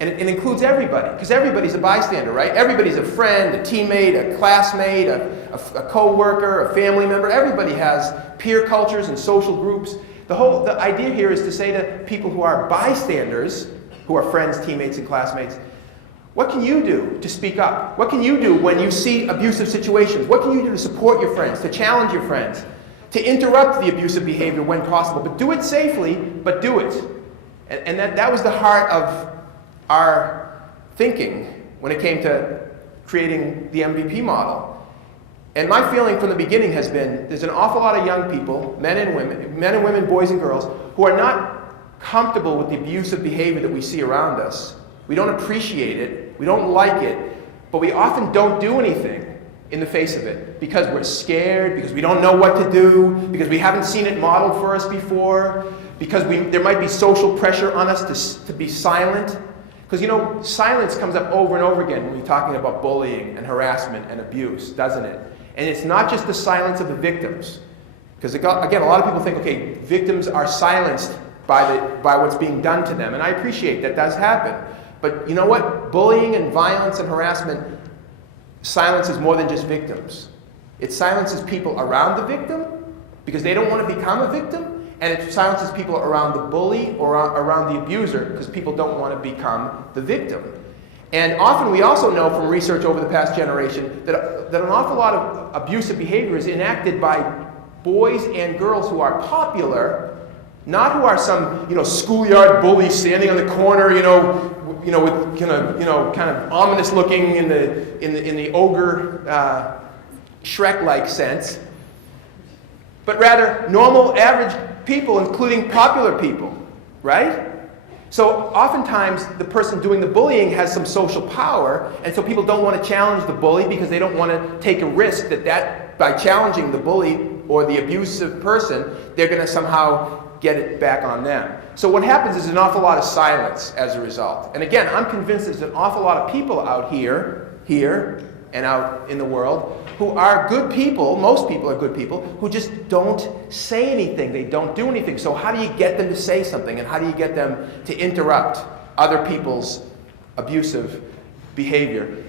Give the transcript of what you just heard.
And it includes everybody, because everybody's a bystander, right? Everybody's a friend, a teammate, a classmate, a co-worker, a family member. Everybody has peer cultures and social groups. The idea here is to say to people who are bystanders, who are friends, teammates, and classmates, what can you do to speak up? What can you do when you see abusive situations? What can you do to support your friends, to challenge your friends, to interrupt the abusive behavior when possible? But do it safely, but do it. And that was the heart of our thinking when it came to creating the MVP model. And my feeling from the beginning has been there's an awful lot of young people, men and women, boys and girls, who are not comfortable with the abusive behavior that we see around us. We don't appreciate it, we don't like it, but we often don't do anything in the face of it because we're scared, because we don't know what to do, because we haven't seen it modeled for us before, because there might be social pressure on us to be silent. Because, you know, silence comes up over and over again when we're talking about bullying and harassment and abuse, doesn't it? And it's not just the silence of the victims. Because, again, a lot of people think, okay, victims are silenced by what's being done to them. And I appreciate that does happen. But you know what? Bullying and violence and harassment silences more than just victims. It silences people around the victim because they don't want to become a victim. And it silences people around the bully or around the abuser because people don't want to become the victim. And often we also know from research over the past generation that an awful lot of abusive behavior is enacted by boys and girls who are popular, not who are some schoolyard bully standing on the corner, with kind of ominous looking in the ogre Shrek-like sense, but rather normal, average people, including popular people, right? So oftentimes the person doing the bullying has some social power, and so people don't want to challenge the bully because they don't want to take a risk that by challenging the bully or the abusive person, they're going to somehow get it back on them. So what happens is an awful lot of silence as a result. And again, I'm convinced there's an awful lot of people out here, and out in the world who are good people, most people are good people, who just don't say anything, they don't do anything. So how do you get them to say something, and how do you get them to interrupt other people's abusive behavior?